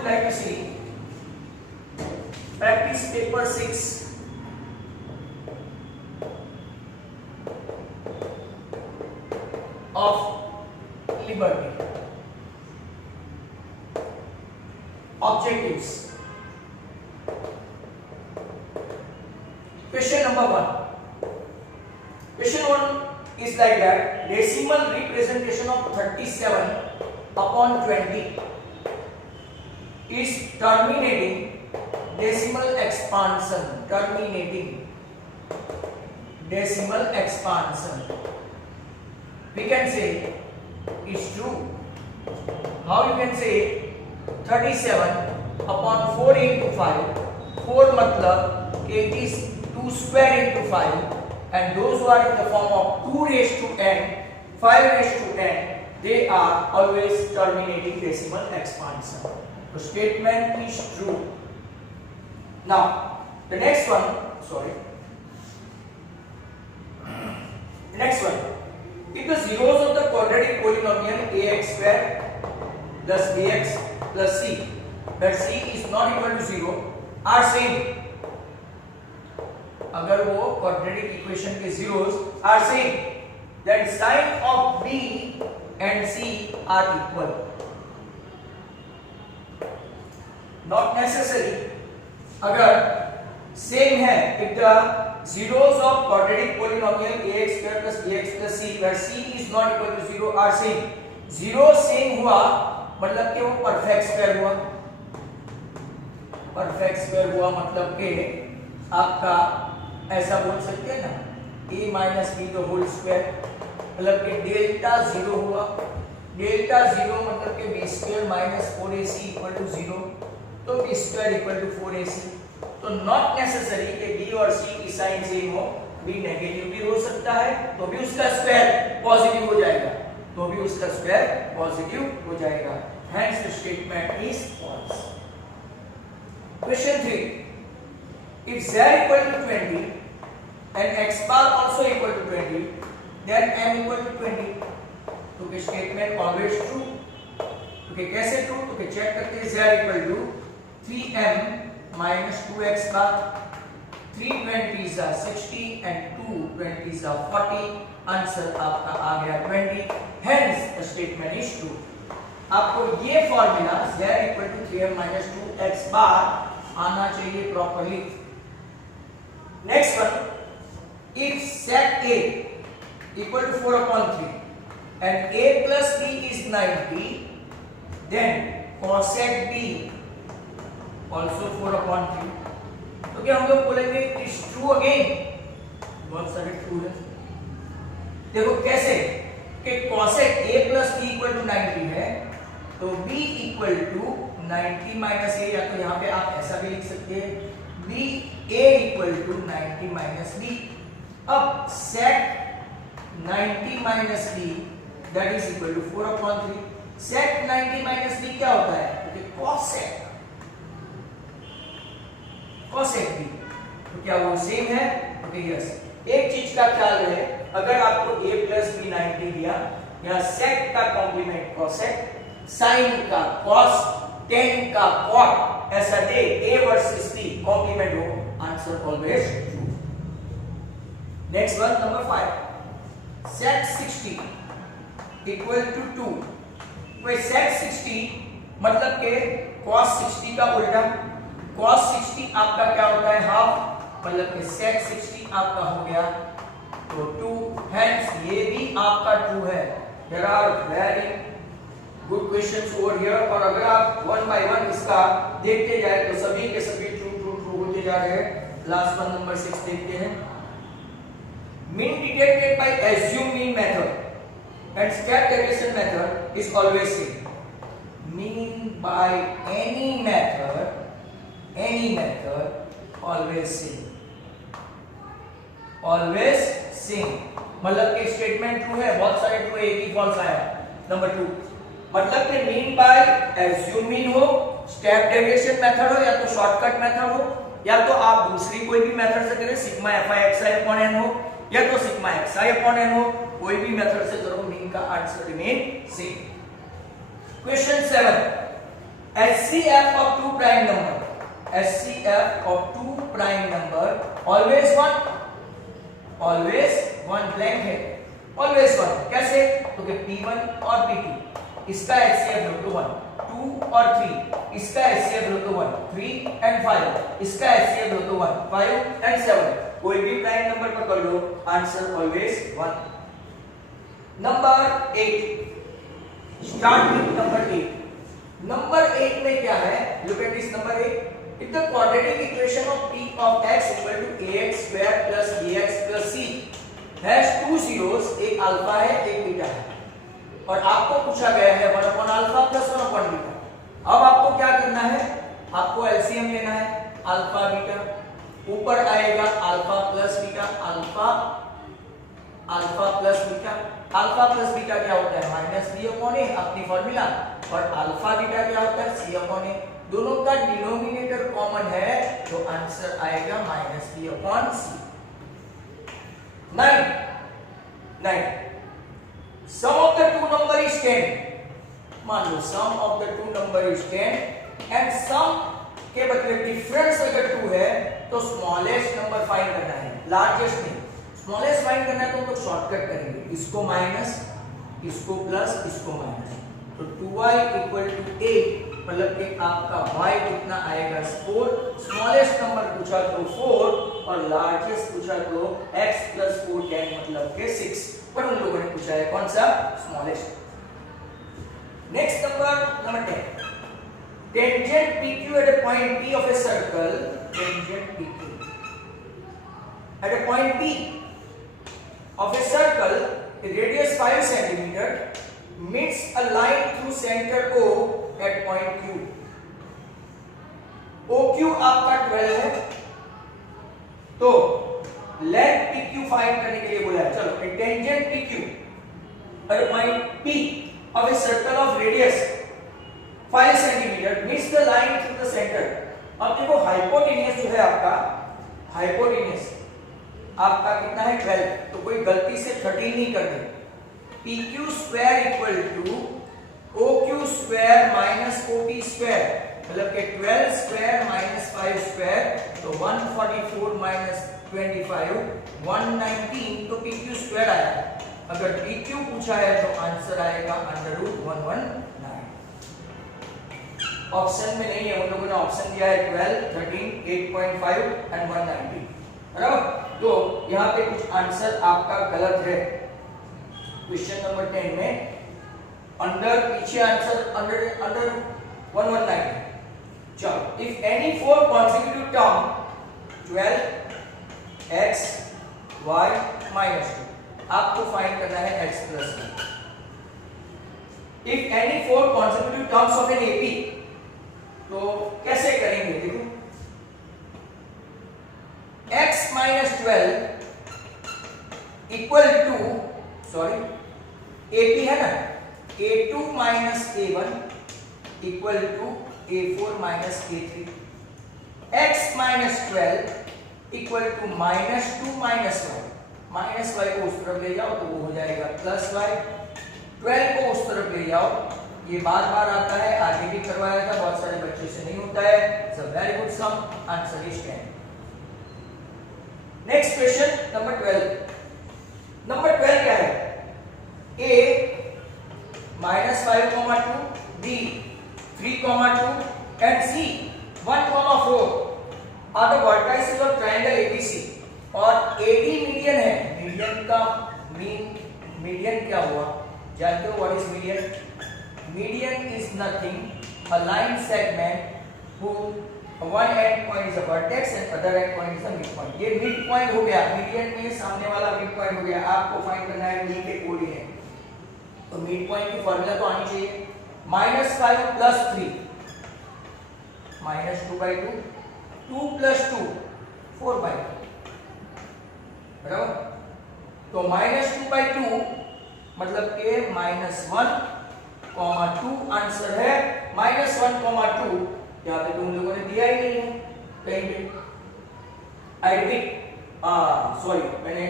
would like to see practice paper 6 of liberty. Objectives. Question number 1. Question 1 is like that. Decimal representation of 37 upon 20 is terminating decimal expansion. Terminating decimal expansion. We can say is true. How you can say 37 upon 4 into 5. 4 मतलब कि it is 2 square into 5, and those who are in the form of 2 raised to n, 5 raised to n, they are always terminating decimal expansion. The statement is true. Now the next one, if the zeros of the quadratic polynomial ax square plus bx plus c, where c is not equal to 0, are same. अगर वो quadratic equation के zeros are same, then sign of b and c are equal. Not necessary. अगर same है, if the zeros of quadratic polynomial ax square plus bx plus c, where c is not equal to 0, are same. 0 same हुआ मतलब कि वो perfect square हुआ. Perfect square हुआ मतलब कि आपका ऐसा बोल सकते हैं ना, a minus b the whole square, मतलब कि डेल्टा 0 हुआ. डेल्टा 0 मतलब कि b square minus 4ac equal to 0, तो b square equal to 4ac. तो नॉट नेसेसरी कि b और c की साइन सेम हो. b नेगेटिव भी हो सकता है तो भी उसका स्क्वायर पॉजिटिव हो जाएगा, Hence the statement is false. Question 3. If z equal to 20 and x bar also equal to 20, then m equal to 20. तो कि statement always true. तो कि कैसे true? तो कि चेक करते हैं. z equal to 3m minus 2x bar. 3 20s are 60 and 2 20s are 40. Answer आपका आ गया 20. Hence the statement is true. आपको ये formula z equal to 3m minus 2x bar आना चाहिए properly. Next one, if sec a equal to 4 upon 3 and a plus b is 90, then cosec b also 4 upon 3. तो क्या हम लोग बोलेंगे it's true again. बहुत सारे ट्रू है. देखो कैसे कि cosec a plus b equal to 90 है, तो b equal to 90 minus a, या तो यहाँ पे आप ऐसा भी लिख सकते हैं b a equal to 90 minus b. अब sec 90 minus b that is equal to 4 upon 3. sec 90 minus b क्या होता है? cosec b. तो क्या वो सेम है? Okay yes. एक चीज का ख्याल रहे, अगर आपको a plus b 90 दिया, यहाँ sec का कॉम्प्लीमेंट cosec, sin का cos, tan का cot, ऐसा दे a versus b कॉम्प्लीमेंट हो, answer always true. Next one number 5. sec 60 equal to 2. भाई sec 60 मतलब के cos 60 का उल्टा. cos 60 आपका क्या होता है? हाफ. मतलब कि sec 60 आपका हो गया तो 2. Hence ये भी आपका ट्रू है. There are very good questions over here, और अगर आप वन बाय वन इसका देखते जाए तो सभी के सभी ट्रू होते जा रहे हैं. लास्ट वन नंबर 6 देखते हैं. Mean detected by assume mean method and step deviation method is always same. Mean by any method always same. मतलब कि स्टेटमेंट ट्रू है, बहुत सारे ट्रू है, एक ही फॉल्स आया. नंबर 2 मतलब कि मीन बाय एज्यूम मीन हो, स्टेप डेविएशन मेथड हो, या तो शॉर्टकट मेथड हो, या तो आप दूसरी कोई भी मेथड से करें, sigma fi xi upon n हो, या तो सिग्मा xi upon n हो, कोई भी मेथड से करो, मीन का answer remain same. Question 7. HCF of two prime number, HCF of two prime number always one blank है, always one. कैसे? तो कि P1 और P2 इसका HCF लो तो 1, 2 और 3 इसका HCF लो तो 1, 3 and 5 इसका HCF लो तो 1, 5 and 7. कोई भी प्राइम नंबर पकड़ लो, answer always 1. Number 8, start with number 8. Number 8 में क्या है? Look at this number 8. If the quadratic equation of p of x equal to ax square plus bx plus c has two zeros, एक alpha है एक beta है, और आपको पूछा गया है 1 upon alpha plus 1 upon beta. अब आपको क्या करना है? आपको एलसीएम लेना है. अल्फा बीटा ऊपर आएगा alpha plus beta, alpha plus beta. Alpha plus beta क्या होता है? माइनस बी अपॉन ए, अपनी फॉर्मूला. और अल्फा बीटा क्या होता है? C upon a. दोनों का डिनोमिनेटर कॉमन है तो आंसर आएगा minus b upon c. 9. Sum of the two number is 10. मान लो sum of the two number is 10 and sum के बदले डिफरेंस अगर 2 है तो स्मॉलेस्ट नंबर फाइंड करना है, लार्जेस्ट नहीं. स्मॉलेस्ट फाइंड करना है तो हम लोग शॉर्टकट करेंगे. इसको माइनस, इसको प्लस, इसको माइनस. तो 2y इक्वल टू 8, मतलब कि आपका y कितना आएगा? 4. स्मॉलेस्ट नंबर पूछा तो 4 और लार्जेस्ट पूछा तो x प्लस 4 10 मतलब के 6. पर उन लोगों ने पूछा है कौन सा? Smallest. Next number 10. Tangent PQ at a point P of a circle, tangent PQ at a point P of a circle, the radius 5 centimeter, meets a line through center O at point Q. OQ आपका 12 है, तो length PQ find करने के लिए बोला है. चलो, a tangent PQ at a point P of a circle of radius 5 centimeter meets the line through the center. अब देखो हाइपोटेन्यूज जो है आपका, हाइपोटेन्यूज आपका कितना है? 12. तो कोई गलती से 13 नहीं कर दे. PQ square equal to OQ square minus OP square, मतलब कि 12 square minus 5 square, तो 144 minus 25 119. तो PQ square आया. अगर PQ पूछा है तो आंसर आएगा √119. ऑप्शन में नहीं है, उन लोगों ने ऑप्शन दिया है 12, 13, 8.5 एंड 190. बराबर. तो यहाँ पे कुछ आंसर आपका गलत है. क्वेश्चन नंबर 10 में अंडर पीछे आंसर अंडर 119. चलो, if any 4 consecutive term 12 x y minus 2, आपको फाइंड करना है x plus 1. If any 4 consecutive terms of an AP, तो कैसे करेंगे? देखो, x minus 12 equal to, sorry AP है ना, A2 minus A1 equal to A4 minus A3. x minus 12 equal to -2 minus y. Minus y को उस तरफ ले जाओ तो वो हो जाएगा प्लस y. 12 को उस तरफ ले जाओ, ये बार बार आता है, आगे भी करवाया था, बहुत सारे बच्चों से नहीं होता है. It's a very good sum. Answer is 10. Next question number 12. Number 12 क्या है? A -5, 2, B 3, 2 and C 1, 4 are the vertices of triangle ABC. और AD मीडियन है. मीडियन का मीडियन क्या हुआ? जानते हो what is median? Median is nothing, a line segment whose one end point is a vertex and other end point is a midpoint. ये midpoint हो गया. मीडियन में सामने वाला midpoint हो गया. आपको फाइंड करना है D के कोऑर्डिनेट. तो midpoint की फॉर्मूला तो आनी चाहिए. -5 plus 3 -2/2, 2 plus 2 4/2. बराबर. तो -2/2 मतलब के -1, 2 आंसर है. -1, 2 यहाँ पे तुम लोगों ने दिया ही नहीं है कहीं पे. आई रिपीट, सॉरी, मैंने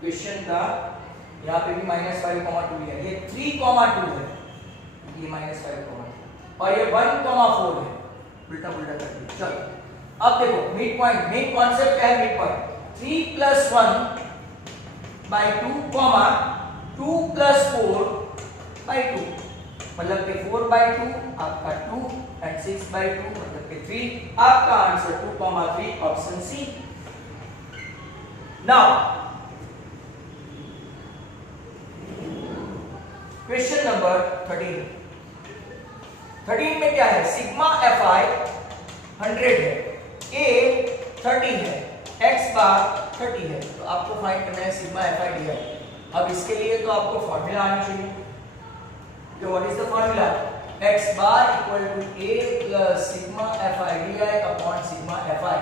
क्वेश्चन था यहाँ पे भी -5, 2 लिया. ये 3, 2 है, ये -5, 2. और ये 1,4 है, उल्टा पुल्टा कर दिया। चलो अब देखो मिड पॉइंट, मेन कॉन्सेप्ट क्या है मिड पॉइंट, 3 + 1/2 2 + 4/2 मतलब कि 4/2 आपका 2 एंड 6/2 मतलब कि 3। आपका answer 2,3 option C. Now question number 13 में क्या है, सिग्मा fi 100 है, a 30 है, x बार 30 है, तो आपको फाइंड करना है सिग्मा fi di। अब इसके लिए तो आपको फॉर्मूला आनी चाहिए। तो what is the formula, x bar equal to a plus sigma fi di upon sigma fi।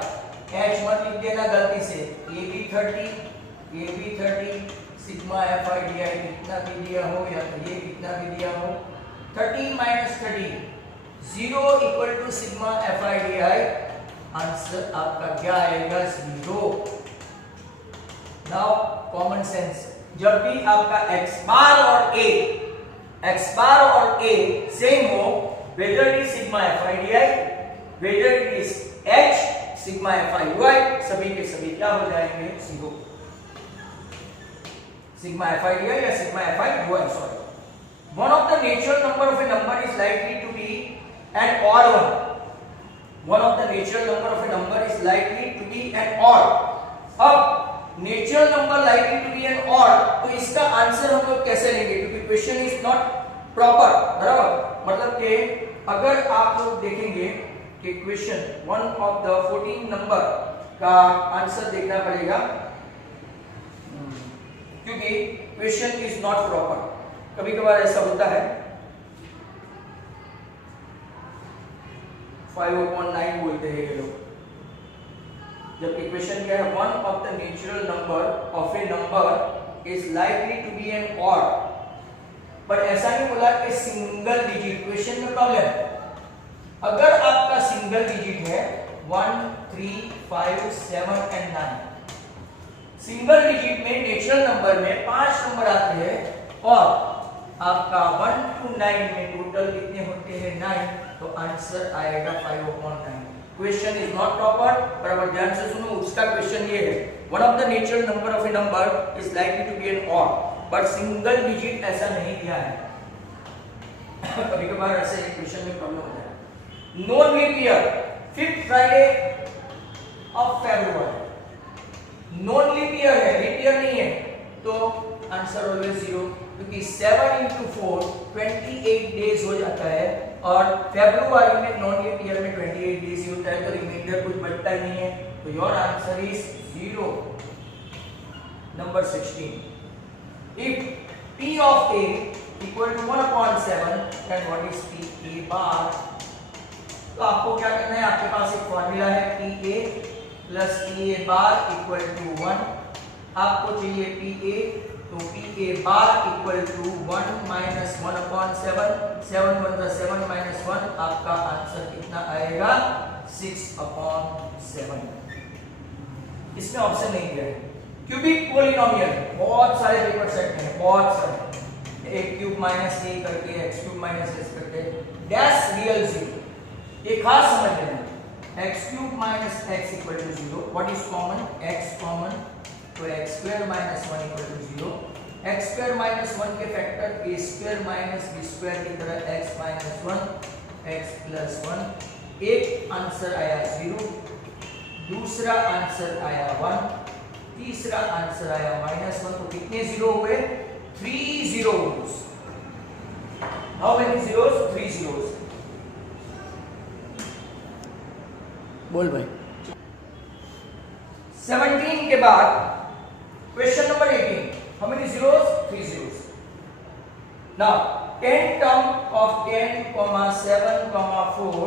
h मत लिख देना गलती से, a भी 30 सिग्मा fi di कितना भी दिया हो या तो ये कितना भी दिया हो, 30 - 30 0 equal to sigma fi di। Answer आपका क्या आएगा, 0। नाउ कॉमन सेंस, जब भी आपका x बार और a सेम हो, whether it is sigma fi di, whether it is h sigma fi ui, सभी के सभी क्या हो जाएंगे, 0। sigma fi di या sigma fi ui, sorry। One of the natural number of a number is likely to be an odd one। One of the natural number of a number is likely to be an odd। अब natural number likely to be an odd, तो इसका answer हम लोग कैसे लेंगे, क्योंकि question is not proper, बराबर। मतलब कि अगर आप लोग देखेंगे कि क्वेश्चन 1 ऑफ द 14 नंबर का आंसर देखना पड़ेगा, क्योंकि क्वेश्चन इज नॉट प्रॉपर। कभी कभार ऐसा होता है, 5/9 बोलते हैं ये लोग, जबकि क्वेश्चन क्या है, 1 of the natural number of a number is likely to be an odd. But ऐसा नहीं बोला कि सिंगल डिजिट, क्वेश्चन में प्रॉब्लम है। अगर आपका सिंगल डिजिट है 1 3 5 7 एंड 9, सिंगल डिजिट में नेचुरल नंबर में 5 नंबर आते हैं और आपका 1 to 9 में टोटल कितने होते हैं, 9, तो आंसर आएगा 5/9। क्वेश्चन इज नॉट प्रॉपर, बराबर ध्यान से सुनो। उसका क्वेश्चन ये है, one of the natural number of a number is likely to be an odd, but single digit ऐसा नहीं दिया है। कभी कभार ऐसे क्वेश्चन में प्रॉब्लम होता है। Non leap year 5th Friday of February, non leap year है, लीप ईयर नहीं है, तो आंसर ऑलवेज 0, क्योंकि 7 × 4 28 डेज हो जाता है और फरवरी में नॉन लीप ईयर में 28 डेज ही होता है, तो रिमाइंडर कुछ बचता ही नहीं है, तो your answer is 0। Number 16, if p of a equal to 1/7 then what is p a bar। तो आपको क्या करना है, आपके पास एक फॉर्मूला है pa plus pa bar equal to 1। आपको चाहिए pa, तो pa bar equal to 1 minus 1/7, 7 1 7 minus 1, आपका आंसर कितना आएगा, 6/7। इसमें ऑप्शन नहीं दिया है। क्यूबिक पोलिनोमियल बहुत सारे पेपर सेट हैं, बहुत सारे, a क्यूब माइनस a करके x क्यूब माइनस s करके डैश रियल 0, ये खास समझ लेना। x cube minus x equal to 0, what is common, x common, तो x square minus 1 equal to 0। x square minus 1 के factor a square minus b square की तरह x minus 1 x plus 1। एक answer आया 0, दूसरा आंसर आया 1, तीसरा answer आया -1, तो कितने 0 हुए, 3 zeros। How many zeros, 3 zeros। बोल भाई। 17 के बाद question number 18, how many zeros, 3 zeros। Now 10 term of 10, 7, 4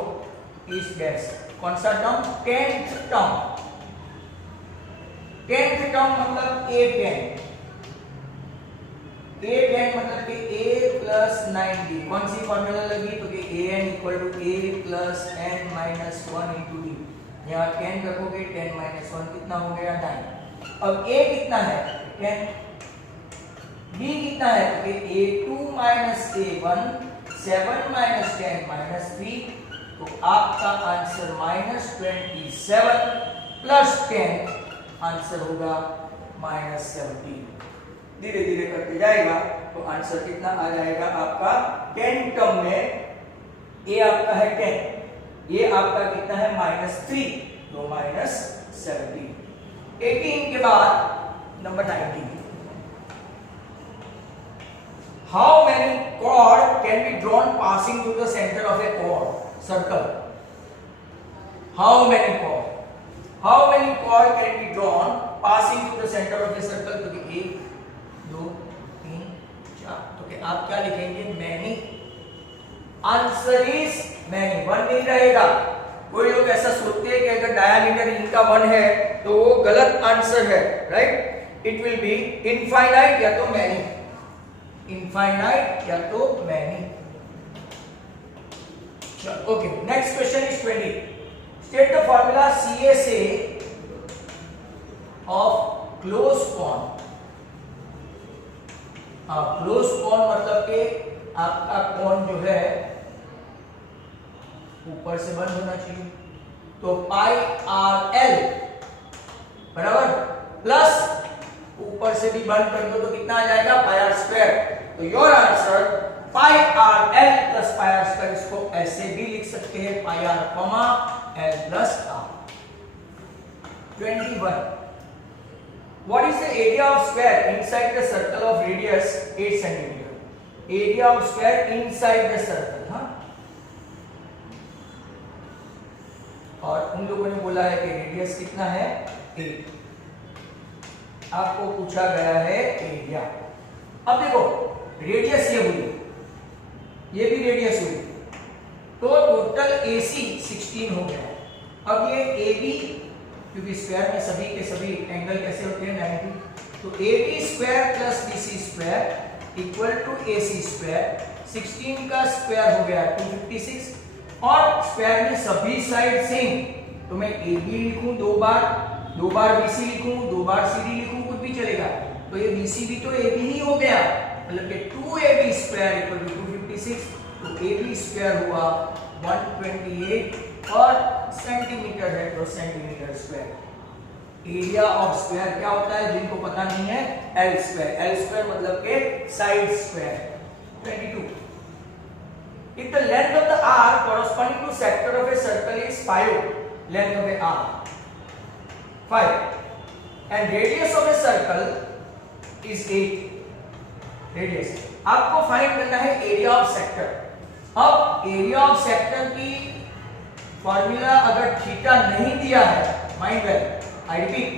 is dash, कौन सा term, 10th term. 10th term मतलब a10 मतलब कि a प्लस 9d, कौन सी फॉर्मूला लगी, तो कि an equal to a plus n minus 1 into d। यहाँ 10 रखोगे 10 माइनस 1 कितना हो गया, 9। अब a कितना है, 10, b कितना है, तो कि a2 minus a1 7 minus 10 minus 3, तो आपका आंसर -27 प्लस 10 आंसर होगा -17। धीरे धीरे करते जाएगा तो आंसर कितना आ जाएगा आपका 10 टर्म में। ये आपका है 10, ये आपका कितना है -3, तो -17। 18 के बाद number 19, how many chord can be drawn passing through the center of a chord circle? How many chord can be drawn passing through the center of a circle? तो 1 2 3 4, तो क्या आप क्या लिखेंगे? many। आंसर इज many, 1 नहीं रहेगा। कोई लोग ऐसा सोचते हैं कि अगर डायमीटर इनका 1 है तो वो गलत आंसर है, right? It will be infinite या तो many, इनफाइनाइट या तो many। चलो okay, next question is 20। State the formula CSA of close cone. Close cone मतलब कि आपका कॉन जो है ऊपर से बंद होना चाहिए, तो पाई आर एल बराबर प्लस ऊपर से भी बंद कर दो तो कितना आ जाएगा? Pi r square. तो your answer pi r l plus pi r square. इसको ऐसे भी लिख सकते हैं, pi r comma l plus r. 21, what is the area of square inside the circle of radius 8 centimeter? Area of square inside the circle, हाँ। और उन लोगों ने बोला है कि रेडियस कितना है? 8। आपको पूछा गया है एरिया। अब देखो, रेडियस ये हुई, ये भी रेडियस हुई, तो टोटल AC 16 हो गया। अब ये AB, क्योंकि स्क्वायर में सभी के सभी एंगल कैसे होते हैं? 90, तो AB square plus BC square equal to AC square. 16 का स्क्वायर हो गया 256, और स्क्वायर में सभी साइड सेम, तो मैं AB लिखूं 2 बार, 2 बार BC लिखूं, 2 बार CD लिखूं, कुछ भी चलेगा। तो ये BC भी तो AB ही हो गया, मतलब कि 2AB स्क्वायर इक्वल टू 256, तो AB स्क्वायर हुआ 128 और सेंटीमीटर है तो centimetre square. Area of square क्या होता है जिनको पता नहीं है? L square. एल स्क्वायर मतलब के side square. 22, if the length of the arc corresponding to sector of a circle is 5, length of a arc 5, and radius of a circle is 8, radius, आपको फाइंड करना है area of sector. अब area of sector की formula अगर theta नहीं दिया है, mind well, I repeat,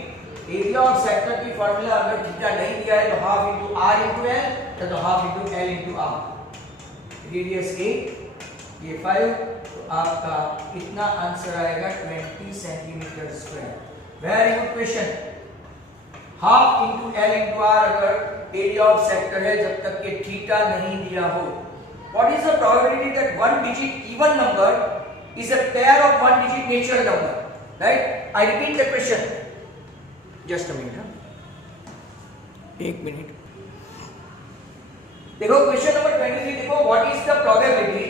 area of sector की फॉर्मूला अगर थीटा नहीं दिया है तो half into r into l, तो half into l into r. Radius 8, ये 5, तो आपका कितना आंसर आएगा? 20 centimeter square. Very good question. Half into l into r अगर एरिया ऑफ सेक्टर है जब तक कि थीटा नहीं दिया हो। What is the probability that one digit even number is a pair of one digit natural number? Right? I repeat the question. Just a minute. एक minute. देखो क्वेश्चन नंबर 23 देखो, what is the probability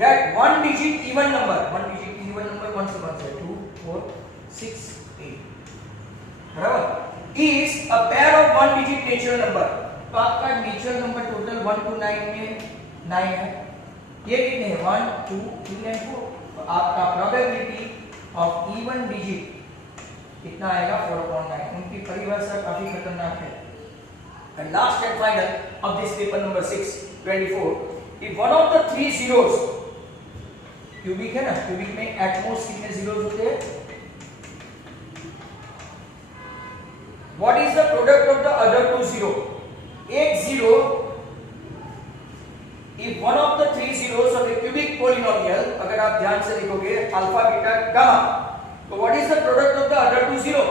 that one digit even number, one digit even number कौन से 2 4 6 8 बराबर, is a pair of one digit natural number। तो आपका natural number total 1 to 9 में 9 है, ये कितने हैं? 1 2 3 एंड 4, तो आपका प्रोबेबिलिटी ऑफ इवन डिजिट कितना आएगा? 4.9। उनकी परिभाषा काफी खतरनाक है। And last and final of this paper number 6, 24, if one of the 3 zeros, cubic है ना, क्यूबिक में एटमोस्ट कितने जीरोस होते हैं? What is the product of the other 2 zero? एक zero, if one of the 3 zeros of a cubic polynomial, अगर आप ध्यान से लिखोगे अल्फा बीटा गामा, तो what is the product of the other 2 zero?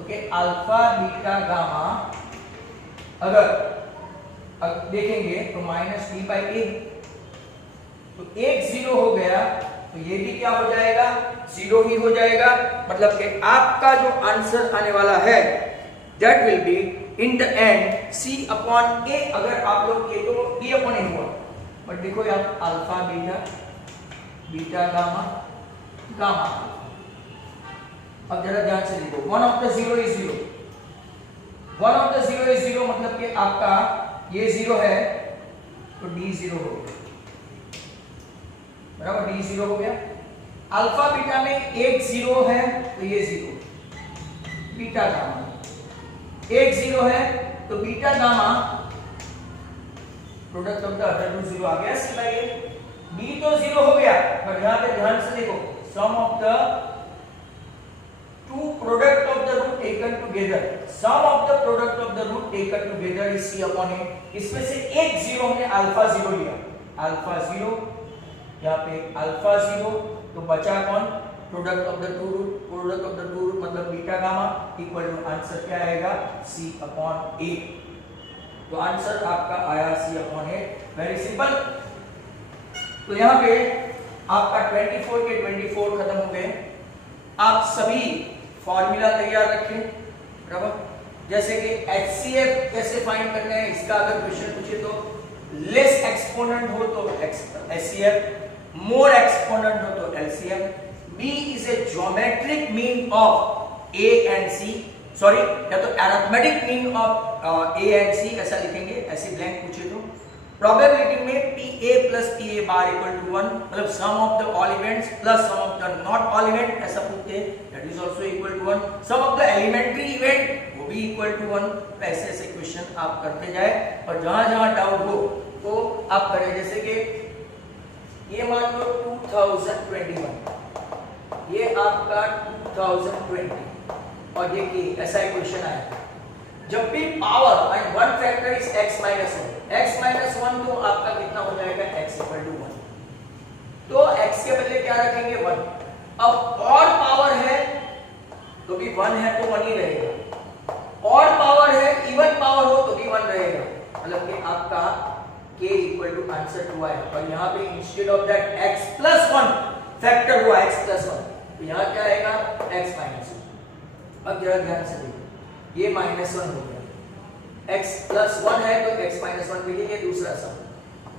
Okay, alpha beta gamma अगर देखेंगे तो -b/a, तो एक जीरो हो गया तो ये भी क्या हो जाएगा? जीरो ही हो जाएगा। मतलब कि आपका जो आंसर आने वाला है that will be in the end c/a। अगर आप लोग ये तो d/a हुआ, बट देखो यहाँ alpha beta, beta gamma, gamma. अब जरा ध्यान से देखो, one of the zero is zero, one of the zero is zero, मतलब कि आपका ये जीरो है तो डी जीरो हो गया, बराबर, डी जीरो हो गया। अल्फा बीटा में एक जीरो है तो ये जीरो, बीटा गामा एक जीरो है तो beta gamma product of the other two zero आ गया, सी बाई ए। बी तो जीरो हो गया, पर यहां पे ध्यान से देखो, sum of the two product of the root taken together, sum of the product of the root taken together is c upon a. इसमें से एक जीरो हमने अल्फा जीरो लिया, अल्फा जीरो, यहाँ पे अल्फा जीरो, तो बचा कौन, product of the two root, product of the two root मतलब beta gamma equal to answer क्या आएगा, सी अपॉन ए। तो आंसर आपका आया c upon a, very simple. तो यहाँ पे आपका 24 के 24 खत्म हो गए। आप सभी फॉर्मूला तैयार रखें, बराबर, जैसे कि HCF कैसे फाइंड करना है, इसका अगर क्वेश्चन पूछे तो लेस एक्सपोनेंट हो तो HCF, मोर एक्सपोनेंट हो तो LCM। B is a geometric mean of A and C, sorry, या तो arithmetic mean of A and C ऐसा लिखेंगे, ऐसे ब्लैंक पूछे तो। प्रोबेबिलिटी में PA plus PA bar equal to 1, मतलब sum of the all events plus sum of the not all event ऐसा पूछते हैं, that is also equal to 1। Sum of the elementary event वो भी इक्वल टू 1। ऐसे ऐसे question आप करते जाए और जहां जहां डाउट हो तो आप करें। जैसे कि ये मान लो 2021, ये आपका 2020 और ये की ऐसा एक क्वेश्चन आया, जब भी power and one factor is x minus 1 तो आपका कितना हो जाएगा, x इक्वल टू 1। तो x के बदले क्या रखेंगे, 1। अब और पावर है तो भी 1 है तो 1 ही रहेगा, और पावर है, इवन पावर हो तो भी 1 रहेगा, मतलब कि आपका k इक्वल टू आंसर 2 आया। और यहाँ पे instead of that x plus 1 factor हुआ x प्लस 1, तो यहाँ क्या आएगा, x माइनस 1। अब जरा ध्यान से देखो, ये माइनस 1 हो गया, x प्लस 1 है तो x माइनस 1 लिखेंगे, दूसरा सम।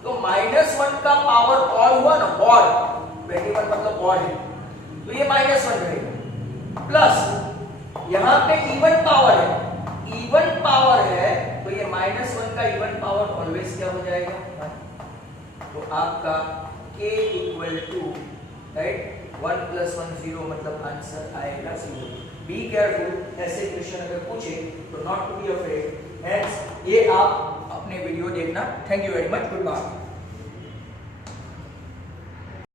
तो माइनस 1 का पावर और हुआ ना, और 21 मतलब और है, तो ये माइनस 1 रहेगा, प्लस यहाँ पे इवन पावर है, इवन पावर है तो ये माइनस 1 का इवन पावर ऑलवेज क्या हो जाएगा, 1। तो आपका k equal to, right, 1 plus 1 0, मतलब आंसर आएगा 0। बी केयरफुल, ऐसे क्वेश्चन अगर पूछे तो not to be afraid. Hence ये आप अपने वीडियो देखना। Thank you very much, good bye.